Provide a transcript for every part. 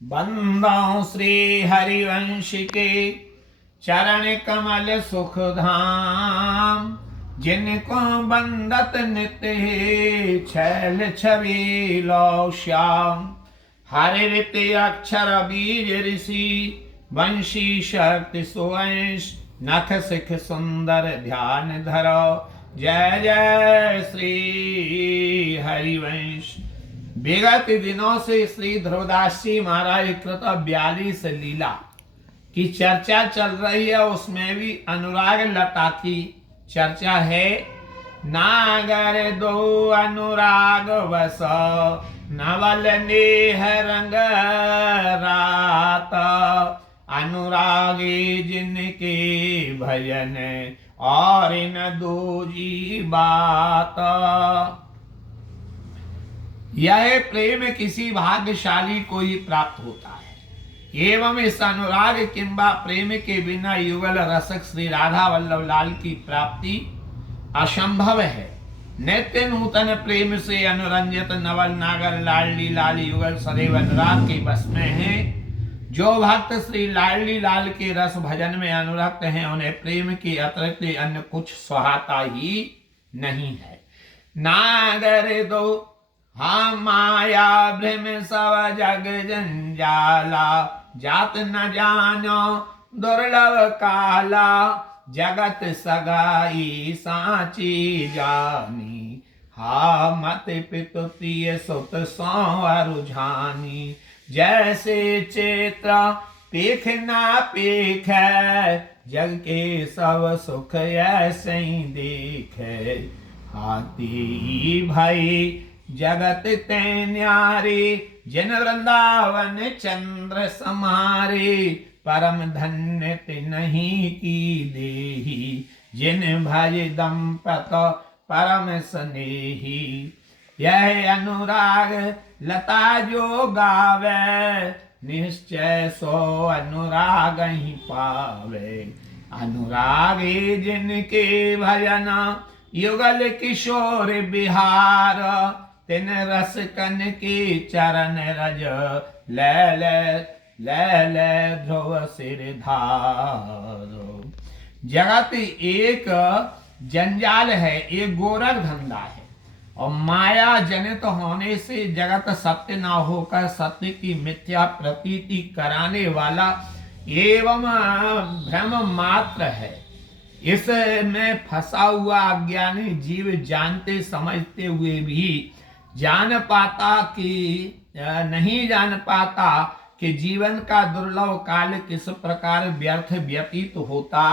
बंदों श्री हरिवंश के चरण कमल सुख धाम, जिनको बंदत नित्य छैल छवि लो श्याम। हरि रीति अक्षर बीज ऋषि, वंशी शक्ति सुवंश, नख सिख सुंदर ध्यान धरो। जय जय श्री हरिवंश। विगत दिनों से श्री ध्रुवदास जी महाराज कृत 42 लीला की चर्चा चल रही है। उसमें भी अनुराग लता की चर्चा है। नागर दो अनुराग बस, नवल नेह रंग रात। अनुरागी जिनके भजन, और न दूजी बात। यह प्रेम किसी भाग्यशाली को ही प्राप्त होता है, एवं इस अनुराग किंबा प्रेम के बिना युगल रसक श्री राधा वल्लभ लाल की प्राप्ति असंभव है। नित्य नूतन प्रेम से अनुरंजित नवल नागर लाडली लाल युगल सदैव अनुराग के बस में है। जो भक्त श्री लाडली लाल के रस भजन में अनुरक्त हैं, उन्हें प्रेम के अतिरिक्त अन्य कुछ सुहाता ही नहीं है। नागर दो हाँ माया भ्रम सब जग जंजाला, जात न जानो दुर्लभ काला। जगत सगाई साची जानी, हा मत पितु प्रिय सुत सौ रुझानी। जैसे चित्र पेख ना पेख, जग के सब सुख ऐसे ही देख। हाथी भाई जगत ते न्यारे, जिन वृंदावन चंद्र समारे। परम धन्य ते नहीं की देही, जिन भज दंपत परम स्नेही। यह अनुराग लता जो गावे, निश्चय सो अनुराग ही पावे। अनुरागे जिनके भजन, युगल किशोर बिहार। तिन रस कन के चरण रज, ले ले ले ले ध्रुव सिर धारो। जगत एक जंजाल है, एक गोरख धंधा है, और माया जनित होने से जगत सत्य ना होकर सत्य की मिथ्या प्रतीति कराने वाला एवं भ्रम मात्र है। इसमें फंसा हुआ अज्ञानी जीव जानते समझते हुए भी नहीं जान पाता कि जीवन का दुर्लभ काल किस प्रकार व्यर्थ व्यतीत होता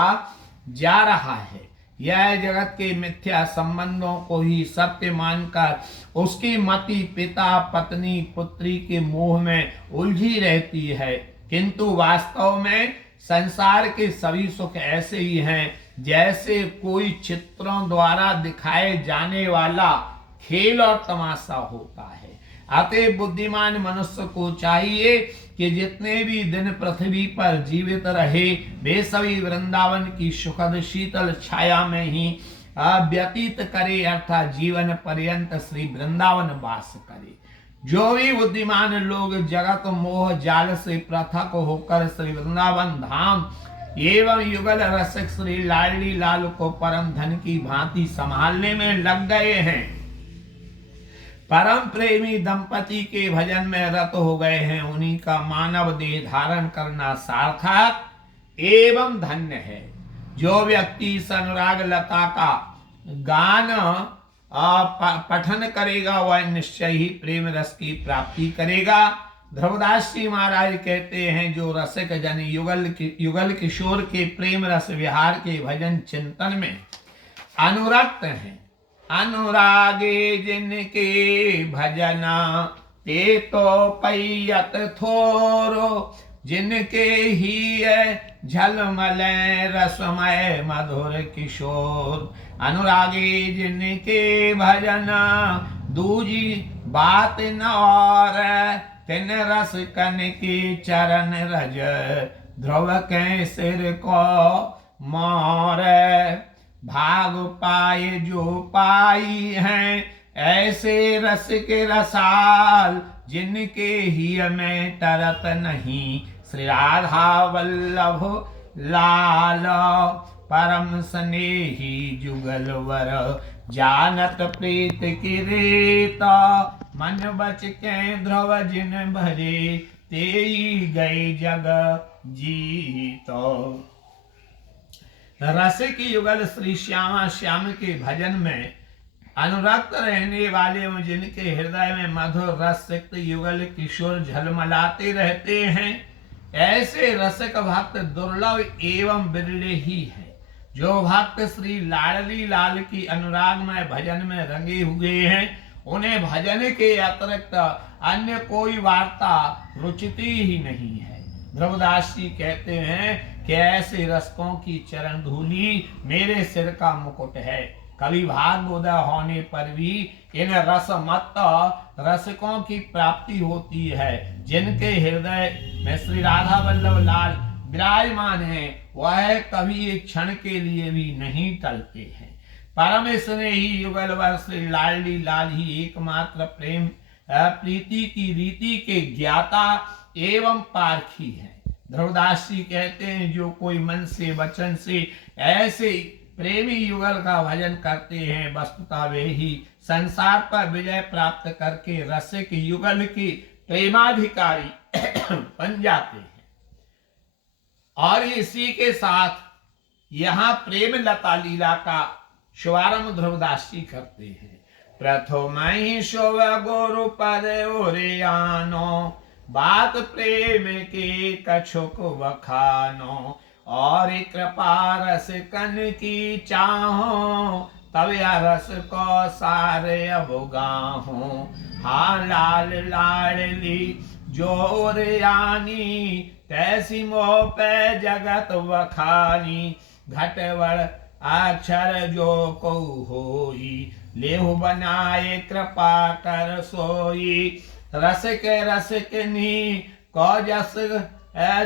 जा रहा है। यह जगत के मिथ्या संबंधों को ही सत्य मानकर उसकी मति पिता पत्नी पुत्री के मोह में उलझी रहती है, किंतु वास्तव में संसार के सभी सुख ऐसे ही हैं जैसे कोई चित्रों द्वारा दिखाए जाने वाला खेल और तमाशा होता है। अतः बुद्धिमान मनुष्य को चाहिए कि जितने भी दिन पृथ्वी पर जीवित रहे, वे सभी वृंदावन की सुखद शीतल छाया में ही व्यतीत करे, अर्थात जीवन पर्यंत श्री वृंदावन वास करे। जो भी बुद्धिमान लोग जगत मोह जाल से पृथक होकर श्री वृंदावन धाम एवं युगल रसिक श्री लाडली लाल को परम धन की भांति संभालने में लग गए हैं, परम प्रेमी दंपति के भजन में रत हो गए हैं, उन्हीं का मानव देह धारण करना सार्थक एवं धन्य है। जो व्यक्ति इस अनुराग लता का गान पठन करेगा, वह निश्चय ही प्रेम रस की प्राप्ति करेगा। ध्रुवदास जी महाराज कहते हैं, जो रसिक जन युगल किशोर के प्रेम रस विहार के भजन चिंतन में अनुरक्त हैं, अनुरागे जिनके भजना, ते तो पैयत थोरो। जिनके ही झलमल रसमय मधुर किशोर। अनुरागे जिनके भजना, दूजी बात न और। तिन रस कन के चरण रज, ध्रुव के सिर को मोर। भाग पाए जो पाई हैं, ऐसे रस के रसाल जिनके ही में तरत नहीं, श्री राधा वल्लभ लाल। परम स्नेही जुगलवर, जानत प्रीत की रीत। मन बच के ध्रुव जिन भरे, तेई गए जग जीत। रसिक युगल श्री श्यामा श्याम के भजन में अनुरक्त रहने वाले जिनके हृदय में मधुर रस सिक्त युगल किशोर झलमलाते रहते हैं, ऐसे रसिक भक्त दुर्लभ एवं बिरले ही हैं। जो भक्त श्री लाडली लाल की अनुराग में भजन में रंगे हुए हैं, उन्हें भजन के अतिरिक्त अन्य कोई वार्ता रुचती ही नहीं है। ध्रुवदास जी कहते हैं कि ऐसे रसकों की चरण धूलि मेरे सिर का मुकुट है। कभी भाग्योदय होने पर भी इन रसमत्त रसिकों की प्राप्ति होती है। जिनके हृदय में श्री राधा वल्लभ लाल विराजमान है, वह कभी एक क्षण के लिए भी नहीं टलते हैं। परम स्नेही युगलवर श्री लाडली लाल ही एकमात्र प्रेम प्रीति की रीति के ज्ञाता एवं पारखी है। ध्रुवदास जी कहते हैं, जो कोई मन से वचन से ऐसे प्रेमी युगल का भजन करते हैं, वस्तुतः वे ही संसार पर विजय प्राप्त करके रसिक युगल की प्रेमाधिकारी बन जाते हैं। और इसी के साथ यहाँ प्रेम लता लीला का शुभारंभ ध्रुवदास जी करते हैं। प्रथम ही शोभ गुरु पद ओरियानो, बात प्रेम के कछुक बखानो। और कृपा रस कन की चाहो, तब या रस को सारे अवगाहो। हाँ लाल लाडली जोर यानी, तैसी मोह पे जगत वखानी। घटवड़ अक्षर जो को होई, लेहु बनाए कृपा कर सोई। रसिक नी को जस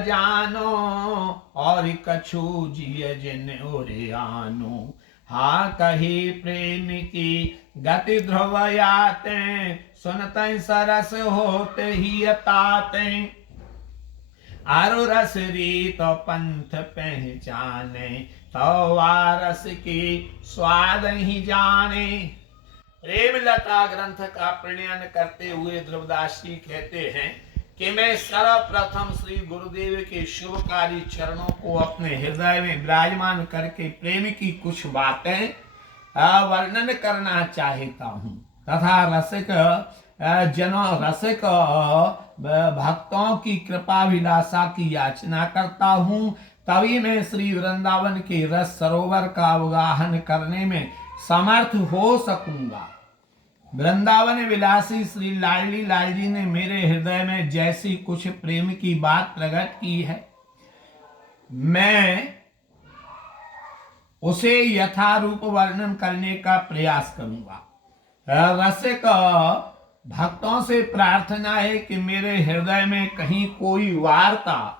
जानो, और कछु जिय जिन ओरियानो। हाँ कही प्रेम की गति ध्रुव याते, सुनते सरस होते ही ताते। आरु रस रीत पंथ पहचाने, तो वारस की स्वाद ही जाने। प्रेम लता ग्रंथ का प्रणयन करते हुए ध्रुवदास जी कहते हैं कि मैं सर्वप्रथम श्री गुरुदेव के शुभकारी चरणों को अपने हृदय में विराजमान करके प्रेम की कुछ बातें वर्णन करना चाहता हूँ, तथा रसिक रसिक भक्तों की कृपा विलासा की याचना करता हूँ। तभी मैं श्री वृंदावन के रस सरोवर का अवगाहन करने में समर्थ हो सकूंगा। वृंदावन विलासी श्री लाडली लाल जी ने मेरे हृदय में जैसी कुछ प्रेम की बात प्रकट की है, मैं उसे यथारूप वर्णन करने का प्रयास करूंगा। रसिक भक्तों से प्रार्थना है कि मेरे हृदय में कहीं कोई वार्ता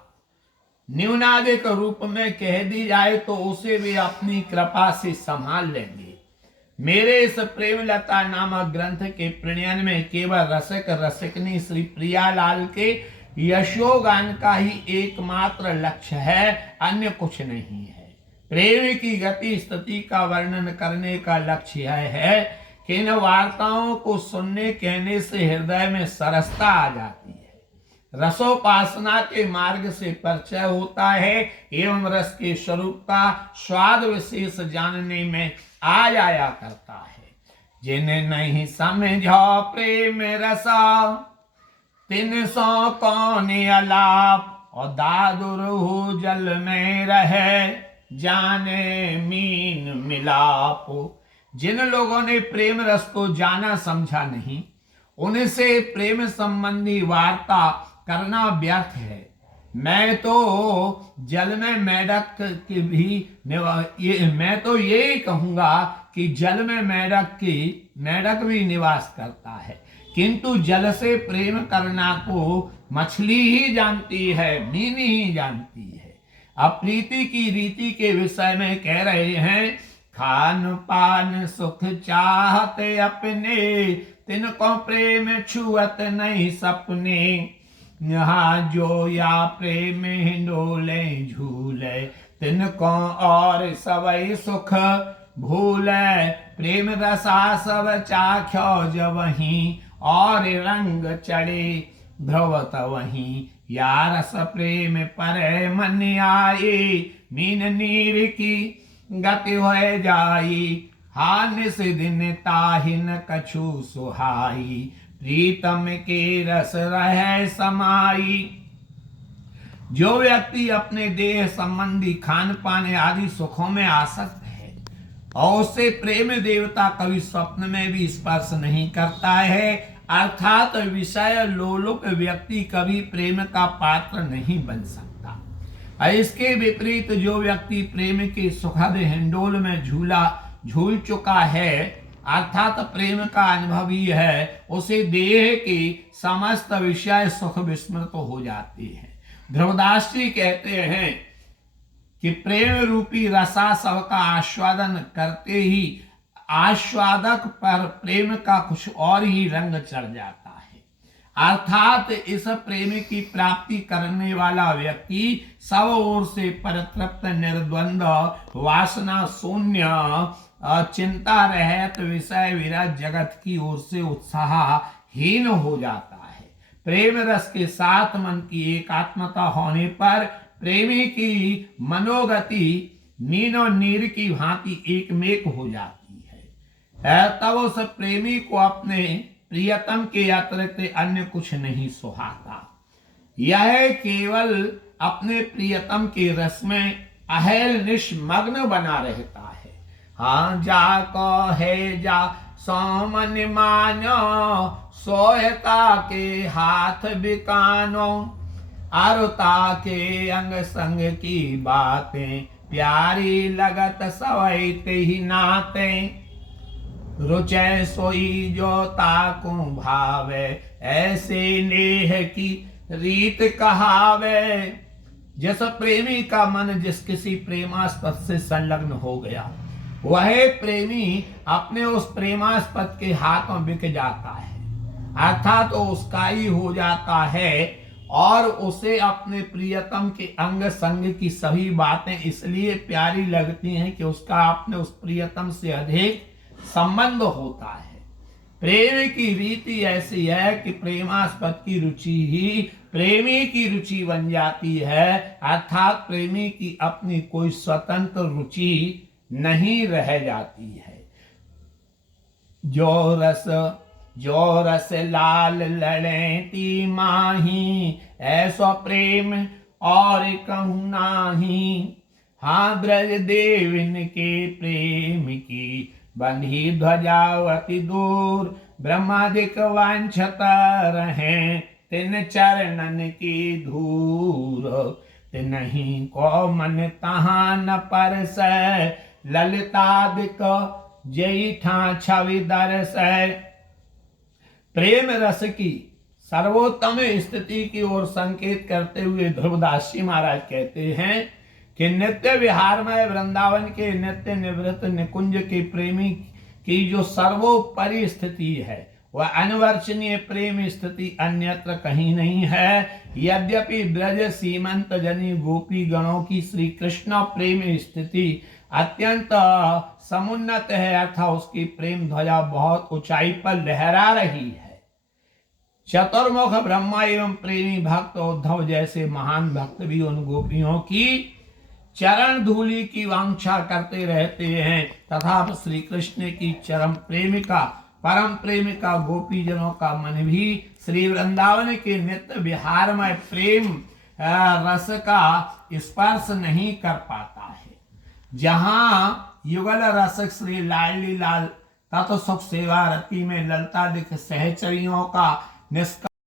न्यूनाधिक रूप में कह दी जाए तो उसे वे अपनी कृपा से संभाल लेंगे। मेरे इस प्रेम लता नामक ग्रंथ के प्रणयन में केवल रसिक रसिकनी श्री प्रियालाल के यशोगान का ही एकमात्र लक्ष्य है, अन्य कुछ नहीं है। प्रेम की गति स्थिति का वर्णन करने का लक्ष्य यह है कि इन वार्ताओं को सुनने कहने से हृदय में सरसता आ जाती है, रसोपासना के मार्ग से परिचय होता है एवं रस के स्वरूप का स्वाद विशेष जानने में आ जाया करता है। जिन्हें नहीं समझो प्रेम रसा, तिन सो कौन अलाप। और दादुर हो जल में रहे, जाने मीन मिलाप। जिन लोगों ने प्रेम रस को जाना समझा नहीं, उनसे प्रेम संबंधी वार्ता करना व्यर्थ है। मैं तो जल में मेढक की भी मैं तो यही कहूंगा कि जल में मेढक भी निवास करता है, किंतु जल से प्रेम करना को मछली ही जानती है, मीन ही जानती है। अब प्रीति की रीति के विषय में कह रहे हैं, खान पान सुख चाहते अपने, तिनको प्रेम छुअत नहीं सपने, यहाँ जो या प्रेम हिंडोले झूले, तिनको और सबई सुख भूले। प्रेम रसा सब चाख्यो जबहीं, और रंग चढ़े ध्रुवत वहीं, या रस प्रेम पर मन आए, मीन नीर की गति हो जाई, हानिस दिन ताहिन कछु सुहाई, प्रीतम के रस रहे समाई। जो व्यक्ति अपने देह संबंधी खान पान आदि सुखों में आसक्त है और उसे प्रेम देवता कभी स्वप्न में भी स्पर्श नहीं करता है, अर्थात विषय लोलुप व्यक्ति कभी प्रेम का पात्र नहीं बन सकता। इसके विपरीत जो व्यक्ति प्रेम के सुखद हिंडोल में झूल चुका है, अर्थात प्रेम का अनुभवी है, उसे देह के समस्त विषय सुख विस्मृत हो जाते हैं। ध्रुवदास जी कहते हैं कि प्रेम रूपी रसा सब का आस्वादन करते ही आस्वादक पर प्रेम का कुछ और ही रंग चढ़ जाता है। अर्थात इस प्रेम की प्राप्ति करने वाला व्यक्ति सब ओर से परतृप्त, निर्द्वंद्व, वासना शून्य, चिंता रहित, विषय विरत जगत की ओर से उत्साहहीन हो जाता है। प्रेम रस के साथ मन की एकात्मता होने पर प्रेमी की मनोगति नीनो नीर की भांति एकमेक हो जाती है। तब उस प्रेमी को अपने प्रियतम के अतिरिक्त अन्य कुछ नहीं सुहाता। यह केवल अपने प्रियतम के रस में अहेल निष्मग्न बना रहता है। हाँ जाको है जा सोमन मानो, सोहता के हाथ बिकानो, आरुता के अंग संग की बातें, प्यारी लगत सवई ते ही नाते, रुचय सोई जो ताकू भावे, ऐसे नेह की रीत कहावे। जिस प्रेमी का मन जिस किसी प्रेमास्पद से संलग्न हो गया, वह प्रेमी अपने उस प्रेमास्पद के हाथों बिक जाता है, अर्थात तो उसका ही हो जाता है, और उसे अपने प्रियतम के अंग संग की सभी बातें इसलिए प्यारी लगती हैं कि उसका अपने उस प्रियतम से अधिक संबंध होता है। प्रेम की रीति ऐसी है कि प्रेमास्पद की रुचि ही प्रेमी की रुचि बन जाती है, अर्थात प्रेमी की अपनी कोई स्वतंत्र रुचि नहीं रह जाती है। जो रस लाल लड़ती माही, ऐसो प्रेम और कहूँ नाही। हाँ ब्रज देविन के प्रेम की बंधी ध्वजावती दूर, ब्रह्मादिक वांछत रहें तिन चरणन की धूर। तिनहि को मन तहाँ न परसै, ललितादिक जैठा छवि दर्शै। प्रेम रस की सर्वोत्तम स्थिति की ओर संकेत करते हुए ध्रुवदास जी महाराज कहते हैं कि नित्य विहार में वृंदावन के नित्य निवृत्त निकुंज के प्रेमी की जो सर्वोपरि स्थिति है, वह अनवर्चनीय प्रेम स्थिति अन्यत्र कहीं नहीं है। यद्यपि ब्रज सीमंत जनी गोपी गणों की श्री कृष्ण प्रेम स्थिति अत्यंत समुन्नत है, अर्थात उसकी प्रेम ध्वजा बहुत ऊंचाई पर लहरा रही है। चतुर्मुख ब्रह्मा एवं प्रेमी भक्त उद्धव जैसे महान भक्त भी उन गोपियों की चरण धूलि की वांछा करते रहते हैं, तथा श्री कृष्ण की चरम प्रेमिका परम प्रेमिका गोपी जनों का मन भी श्री वृंदावन के नित्य विहार में प्रेम रस का स्पर्श नहीं कर पाता है। जहां युगल रसक श्री लाली लाल तत्व सुख सेवा रति में ललता दिख सहचरियों का निष्का